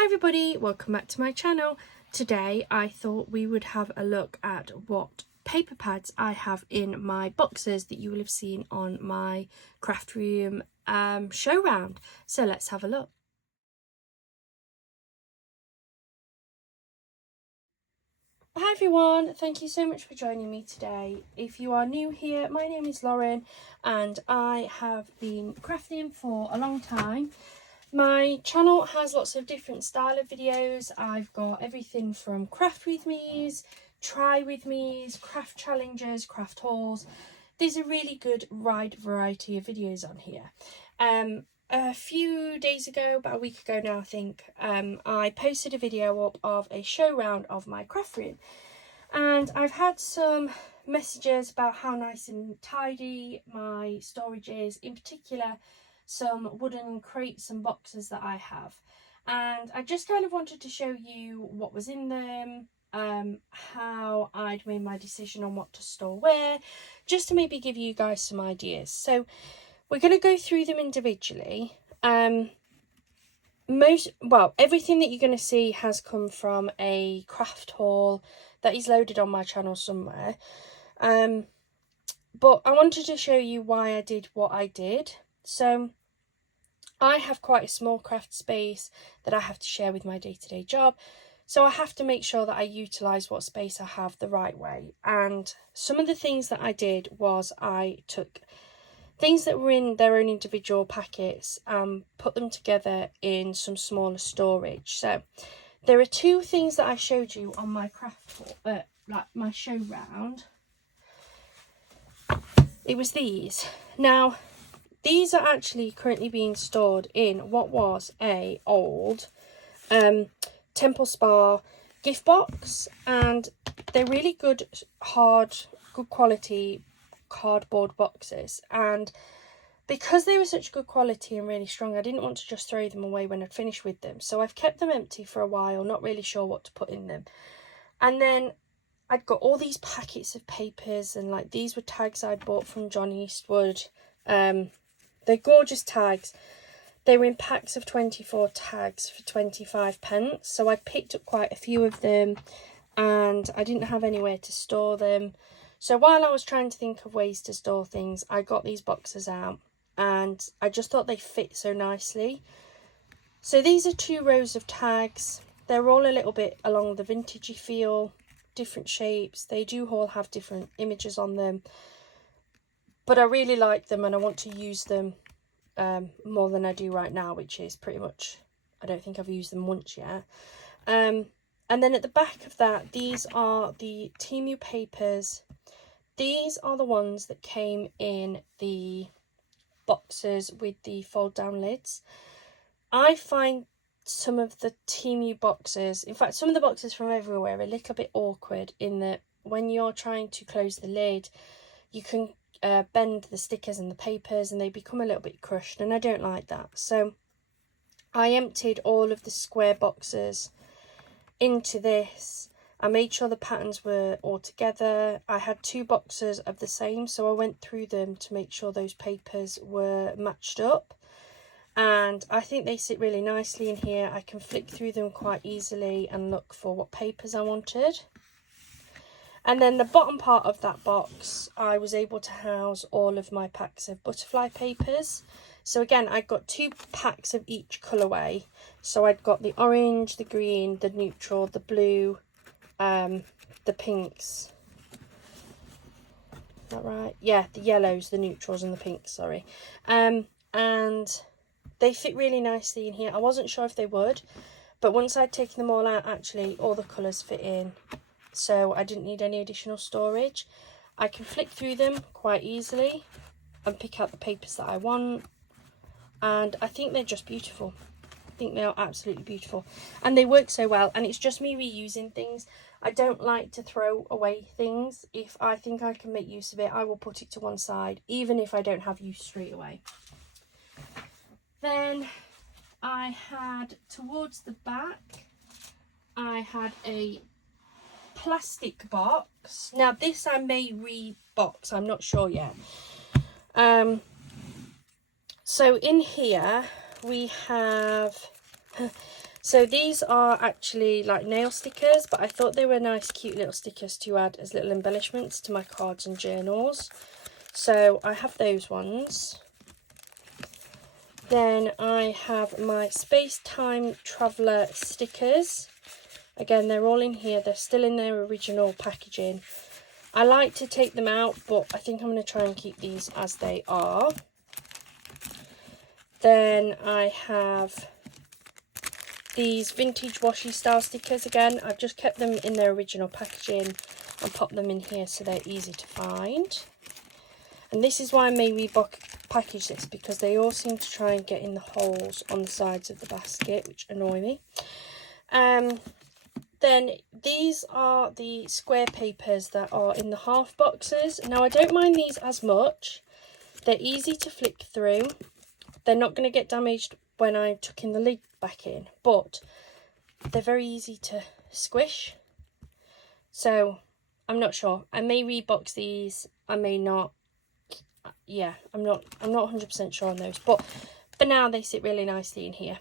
Hi everybody, welcome back to my channel. Today I thought we would have a look at what paper pads I have in my boxes that you will have seen on my craft room show round. So let's have a look. Hi everyone, thank you so much for joining me today. If you are new here, my name is Lauren and I have been crafting for a long time. My channel has lots of different style of videos. I've got everything from craft with me's, try with me's, craft challenges, craft hauls. There's a really good wide variety of videos on here. A few days ago, about a week ago now I think, I posted a video up of a show round of my craft room. And I've had some messages about how nice and tidy my storage is, in particular some wooden crates and boxes that I have. And I just kind of wanted to show you what was in them, how I'd made my decision on what to store where, just to maybe give you guys some ideas. So we're going to go through them individually. Everything that you're going to see has come from a craft haul that is loaded on my channel somewhere. But I wanted to show you why I did what I did. So I have quite a small craft space that I have to share with my day-to-day job. So I have to make sure that I utilise what space I have the right way. And some of the things that I did was I took things that were in their own individual packets and put them together in some smaller storage. So there are two things that I showed you on my craft, like my show round. It was these. Now, these are actually currently being stored in what was a old Temple Spa gift box, and they're really good quality cardboard boxes, and because they were such good quality and really strong, I didn't want to just throw them away when I'd finished with them, so I've kept them empty for a while, not really sure what to put in them. And then I'd got all these packets of papers, and like these were tags I'd bought from John Eastwood. They're gorgeous tags. They were in packs of 24 tags for 25p. So I picked up quite a few of them and I didn't have anywhere to store them. So while I was trying to think of ways to store things, I got these boxes out and I just thought they fit so nicely. So these are 2 rows of tags. They're all a little bit along the vintagey feel, different shapes. They do all have different images on them. But I really like them and I want to use them more than I do right now, which is pretty much, I don't think I've used them once yet. And then at the back of that, these are the Temu papers. These are the ones that came in the boxes with the fold down lids. I find some of the Temu boxes, in fact some of the boxes from everywhere, are a little bit awkward in that when you're trying to close the lid, you can bend the stickers and the papers and they become a little bit crushed, and I don't like that. So I emptied all of the square boxes into this. I made sure the patterns were all together. I had 2 boxes of the same, so I went through them to make sure those papers were matched up, and I think they sit really nicely in here. I can flick through them quite easily and look for what papers I wanted. And then the bottom part of that box, I was able to house all of my packs of butterfly papers. So again, I got 2 packs of each colourway. So I'd got the orange, the green, the neutral, the blue, the pinks. Is that right? Yeah, the yellows, the neutrals and the pinks, sorry. And they fit really nicely in here. I wasn't sure if they would, but once I'd taken them all out, actually all the colours fit in. So I didn't need any additional storage. I can flick through them quite easily and pick out the papers that I want, and I think they're just beautiful. I think they are absolutely beautiful and they work so well, and it's just me reusing things. I don't like to throw away things. If I think I can make use of it, I will put it to one side, even if I don't have use straight away. Then I had, towards the back, I had a plastic box. Now this I may re-box, I'm not sure yet. So in here we have So these are actually like nail stickers, but I thought they were nice, cute little stickers to add as little embellishments to my cards and journals. So I have those ones. Then I have my Space Time Traveller stickers. Again, they're all in here. They're still in their original packaging. I like to take them out, but I think I'm going to try and keep these as they are. Then I have these vintage washi style stickers. Again, I've just kept them in their original packaging and popped them in here so they're easy to find. And this is why I may package this, because they all seem to try and get in the holes on the sides of the basket, which annoy me. Then these are the square papers that are in the half boxes. Now I don't mind these as much. They're easy to flick through. They're not going to get damaged when I'm tucking the lid back in, but they're very easy to squish. So I'm not sure. I may rebox these, I may not. Yeah, I'm not 100% sure on those, but for now they sit really nicely in here.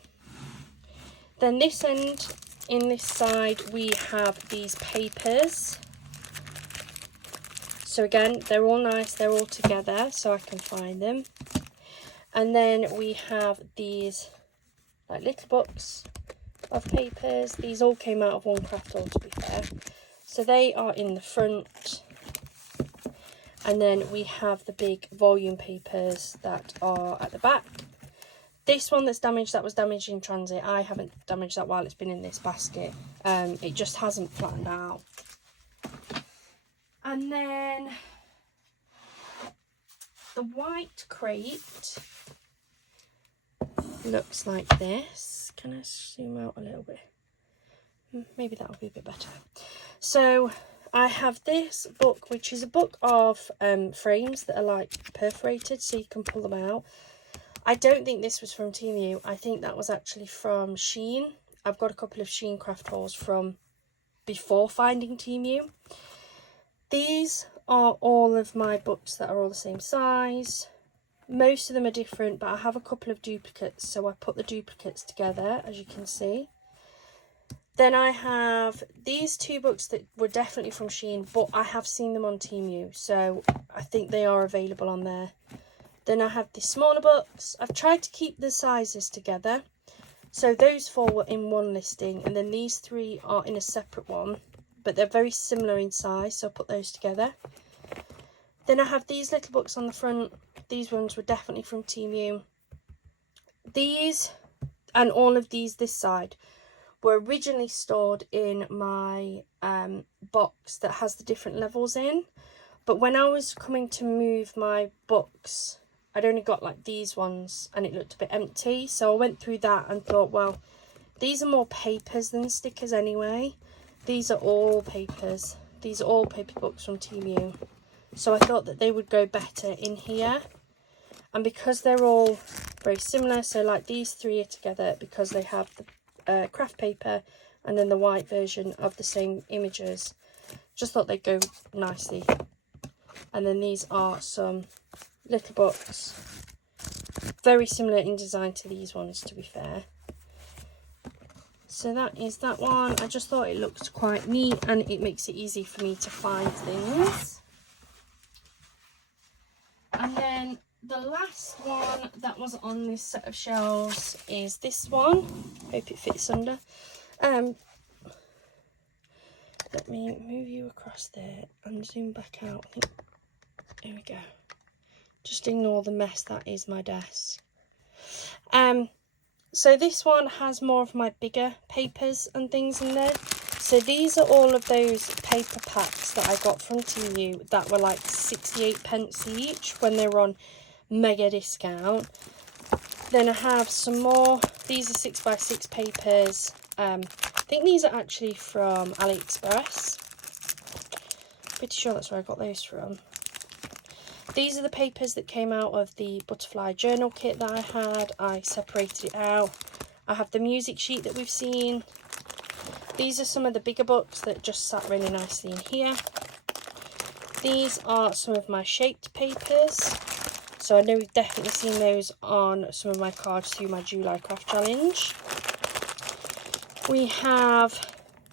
Then this end, in this side, we have these papers. So again, they're all nice, they're all together so I can find them. And then we have these like little books of papers. These all came out of one craft haul, to be fair. So they are in the front. And then we have the big volume papers that are at the back. This one that's damaged, that was damaged in transit. I haven't damaged that while it's been in this basket. It just hasn't flattened out. And then the white crate looks like this. Can I zoom out a little bit? Maybe that'll be a bit better. So I have this book, which is a book of frames that are like perforated, so you can pull them out. I don't think this was from Temu. I think that was actually from Shein. I've got a couple of Shein craft hauls from before finding Temu. These are all of my books that are all the same size. Most of them are different, but I have a couple of duplicates, so I put the duplicates together, as you can see. Then I have these two books that were definitely from Shein, but I have seen them on Temu, so I think they are available on there. Then I have the smaller books. I've tried to keep the sizes together. So those 4 were in one listing, and then these 3 are in a separate one, but they're very similar in size, so I'll put those together. Then I have these little books on the front. These ones were definitely from Temu. These, and all of these this side, were originally stored in my box that has the different levels in. But when I was coming to move my books, I'd only got like these ones and it looked a bit empty. So I went through that and thought, well, these are more papers than stickers anyway. These are all papers. These are all paper books from Temu. So I thought that they would go better in here. And because they're all very similar, so like these 3 are together because they have the craft paper and then the white version of the same images. Just thought they'd go nicely. And then these are some little books, very similar in design to these ones, to be fair. So that is that one. I just thought it looked quite neat and it makes it easy for me to find things. And then the last one that was on this set of shelves is this one. Hope it fits under. Let me move you across there and zoom back out. I think, there we go. Just ignore the mess that is my desk. So this one has more of my bigger papers and things in there. So these are all of those paper packs that I got from Temu that were like 68p each when they were on mega discount. Then I have some more. These are 6x6 papers. I think these are actually from AliExpress. Pretty sure that's where I got those from. These are the papers that came out of the butterfly journal kit that I had. I separated it out. I have the music sheet that we've seen. These are some of the bigger books that just sat really nicely in here. These are some of my shaped papers. So I know we've definitely seen those on some of my cards through my July craft challenge. We have,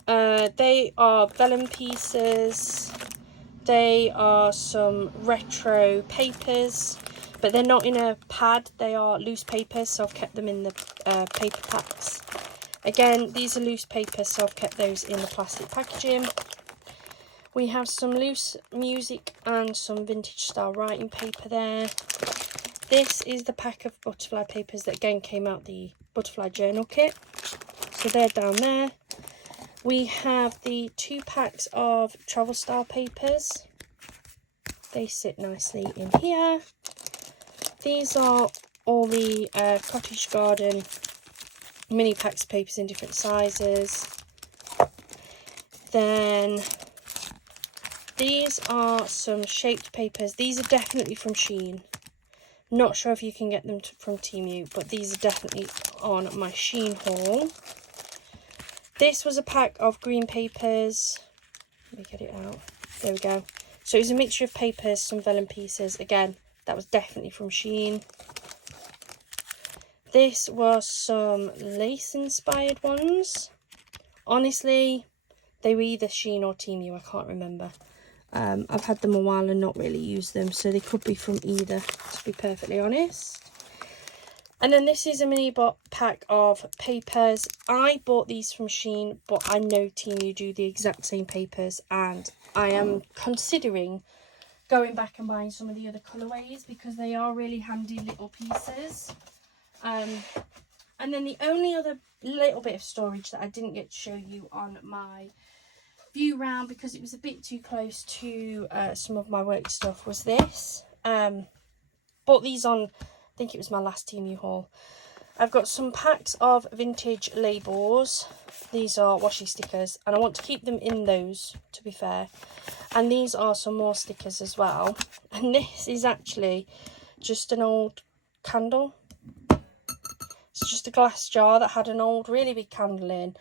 they are vellum pieces. They are some retro papers, but they're not in a pad, they are loose papers, so I've kept them in the paper packs. Again, these are loose papers, so I've kept those in the plastic packaging. We have some loose music and some vintage style writing paper there. This is the pack of butterfly papers that again came out the butterfly journal kit, so they're down there. We have the 2 packs of travel style papers. They sit nicely in here. These are all the cottage garden mini packs of papers in different sizes. Then these are some shaped papers. These are definitely from Shein. Not sure if you can get them from Temu, but these are definitely on my Shein haul. This was a pack of green papers. Let me get it out. There we go. So it was a mixture of papers, some vellum pieces. Again, that was definitely from Shein. This was some lace inspired ones. Honestly, they were either Shein or Temu, I can't remember. I've had them a while and not really used them, so they could be from either, to be perfectly honest. And then this is a mini pack of papers. I bought these from Shein, but I know Temu do the exact same papers, and I am considering going back and buying some of the other colourways because they are really handy little pieces. And then the only other little bit of storage that I didn't get to show you on my view round because it was a bit too close to some of my work stuff was this. Bought these on, I think it was my last Temu haul. I've got some packs of vintage labels. These are washi stickers and I want to keep them in those, to be fair. And these are some more stickers as well. And this is actually just an old candle. It's just a glass jar that had an old really big candle in.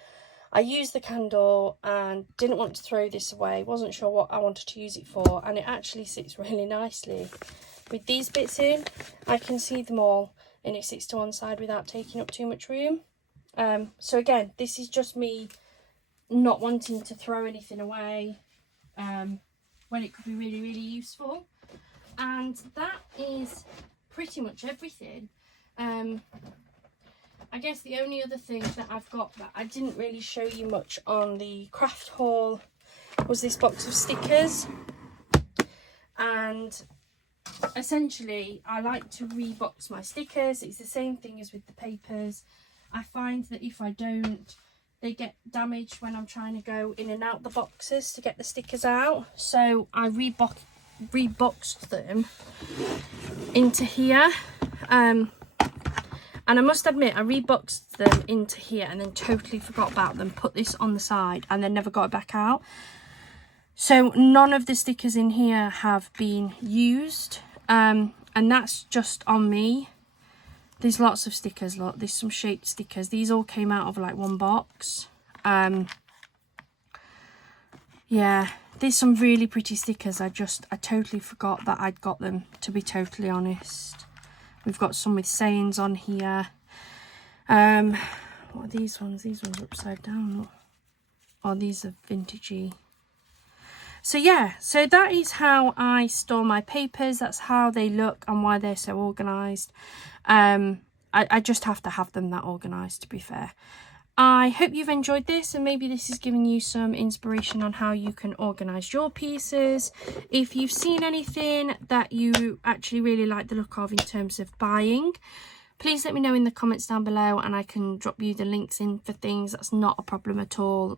I used the candle and didn't want to throw this away. Wasn't sure what I wanted to use it for, and it actually sits really nicely. With these bits in, I can see them all and it sits to one side without taking up too much room. So again, this is just me not wanting to throw anything away when it could be really, really useful. And that is pretty much everything. I guess the only other thing that I've got that I didn't really show you much on the craft haul was this box of stickers. And essentially I like to rebox my stickers. It's the same thing as with the papers. I find that if I don't, they get damaged when I'm trying to go in and out the boxes to get the stickers out. So I reboxed them into here. And I must admit, I reboxed them into here and then totally forgot about them, put this on the side and then never got it back out. So none of the stickers in here have been used, and that's just on me. There's lots of stickers, look, there's some shaped stickers. These all came out of like one box. Yeah, there's some really pretty stickers. I totally forgot that I'd got them, to be totally honest. We've got some with sayings on here. What are these ones? These ones are upside down. Look. Oh, these are vintagey. So yeah, so that is how I store my papers. That's how they look and why they're so organised. I just have to have them that organised, to be fair. I hope you've enjoyed this and maybe this is giving you some inspiration on how you can organise your pieces. If you've seen anything that you actually really like the look of in terms of buying, please let me know in the comments down below and I can drop you the links in for things. That's not a problem at all,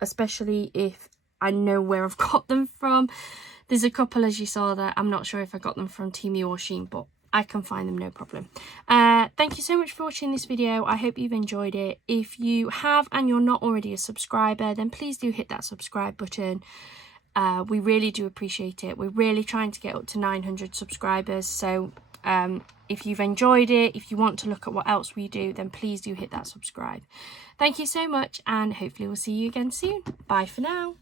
especially if I know where I've got them from. There's a couple, as you saw, that I'm not sure if I got them from Temu or Shein, but I can find them, no problem. Thank you so much for watching this video. I hope you've enjoyed it. If you have and you're not already a subscriber, then please do hit that subscribe button. We really do appreciate it. We're really trying to get up to 900 subscribers. So if you've enjoyed it, if you want to look at what else we do, then please do hit that subscribe. Thank you so much and hopefully we'll see you again soon. Bye for now.